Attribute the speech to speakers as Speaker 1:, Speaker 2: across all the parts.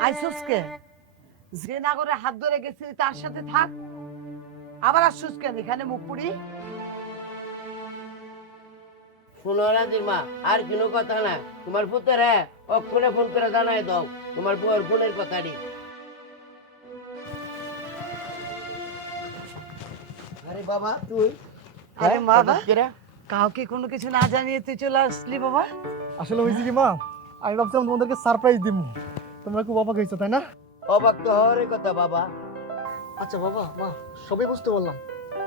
Speaker 1: আইসোস কে? যে নাগরে হাত ধরে গেছিলি তার সাথে থাক। আবার আসছিস কেন? এখানে মুখ পুড়ি?
Speaker 2: শুনো রাজির মা আর কোনো কথা না তোমার পুতরে অক্ষণে ফোন করে জানাই দাও। তোমার বউয়ের বোনের কথাটি
Speaker 3: আরে বাবা তুই?
Speaker 1: আরে
Speaker 2: হ্যাঁ,
Speaker 1: মা? কাউকে কোনো কিছু না জানিয়ে তুই চলে আসলি বাবা?
Speaker 3: আসলে হয়েছে কি মা আমি ভাবছিলাম তোমাদেরকে সারপ্রাইজ দিব তোমরা খুব অবাক হয়েছো তাই না?
Speaker 2: অবাক তো হওয়ারই কথা বাবা।
Speaker 3: আচ্ছা বাবা মা সবই বুঝতে পারলাম।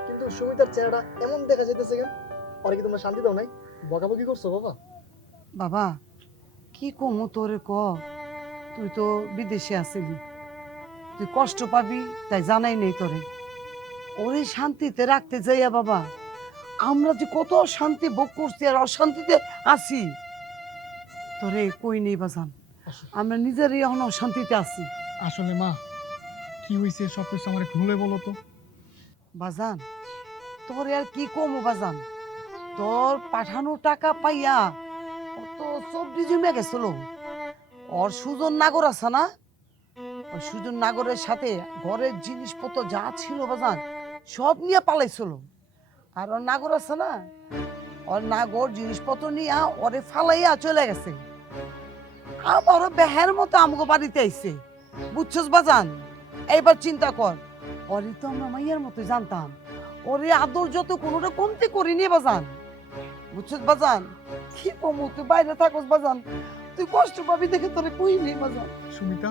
Speaker 3: কিন্তু সুমিতার চেহারাটা এমন দেখা যাইতেছে কেন? পরে কি তোমরা শান্তি দাও নাই? বকাবকি করছ বাবা?
Speaker 1: বাবা কি কমু তোরে ক? তুই তো বিদেশে আসিলি তুই কষ্ট পাবি তাই জানাই নেই তোরে। ওরে শান্তিতে রাখতে যাইয়া বাবা আমরা যে কত শান্তি ভোগ করছি আর অশান্তিতে আছি তোরে কই নেই বাজান আমরা নিজেরই এখন অশান্তিতে আছি।
Speaker 3: আসলে মা কি হয়েছে সব কিছু আমার খুলে বলো তো।
Speaker 1: বাজান তোর আর কি কমু বাজান? তোর পাঠানো টাকা পাইয়া ও তো সবজি জমে গেছিল। ওর সুজন নাগর আছে না? ওই সুজন নাগরের সাথে ঘরের জিনিসপত্র যা ছিল বাজান সব নিয়ে পালাইছিল। আর ওর নাগর আছে না? ওর নাগর জিনিসপত্র নিয়ে ওরে ফালাইয়া চলে গেছে। আমারও বেহের মতো আমগো বাড়িতে আইছে। বুঝছস বাজান? এইবার চিন্তা কর। ওরে তো আমরা মাইয়ার মতো জানতাম। ওরে আদর যত কোনোটা কমতে করিনি বাজান। বুঝছিস বাজান? কি কমু তুই বাইরে থাকস বাজান। তুই কষ্ট পাবি দেখে তোরে কই নেই বাজান।
Speaker 3: সুমিতা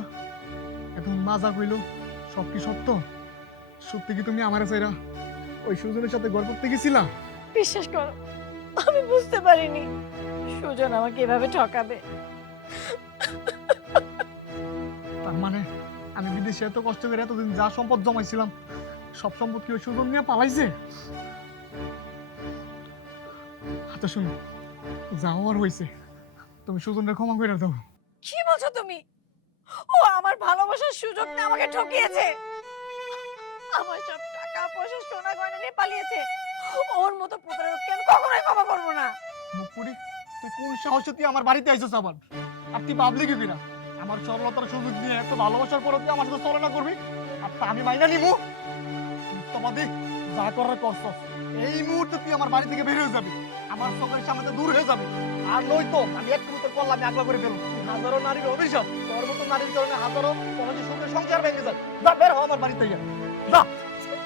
Speaker 3: এখন মাজা কইলো সব কি সত্য? সত্যি কি তুমি আমার চাইরা ওই সুজনের সাথে গল্প করতে গেছিলা?
Speaker 4: বিশ্বাস করো আমি বুঝতে পারিনি। সুজন আমাকে এভাবে ঠকাবে।
Speaker 3: তার মানে আমি বিদেশে এত কষ্ট করে এতদিন যা সম্পদ জমাইছিলাম সব সম্পদ কি ওই সুজন নিয়ে পালাইছে? আচ্ছা শুনো যা হওয়ার হয়েছে তুমি সুজনের ক্ষমা করে দাও।
Speaker 4: কি বলছো তুমি? ও আমার ভালোবাসার সুযোগটা আমাকে ঠকিয়েছে। আমার সব টাকা পয়সা সোনা গয়না নিয়ে পালিয়েছে। ওর মতো প্রতারককে আমি কখনোই ক্ষমা করব না।
Speaker 3: মুখপুরি তুই কোন সাহসে তুই আমার বাড়িতে আইসস আবার? আর তুই ভাবলি কি না আমার সরলতার সুযোগ নিয়ে এত ভালোবাসার পরও তুই আমার সাথে চলনা করবি? আর তা আমি মাইনা নিবো? মিথ্যাবাদী, যা করার করছস এই মুহূর্তে তুই আমার বাড়ি থেকে বের হয়ে যাবি। আমার চোখের সামনে দূর হয়ে যাবি। আর নই তো আমি এক মুহূর্তে করলাম আমি আগলা করে ফেলব। হাজারো নারীর অভিশাপ, তোর মতো নারীর কারণে হাজারো তোমাদের সুখের সংসার ভেঙে যায়। যা, বের হ আমার বাড়ি থেকে। যা।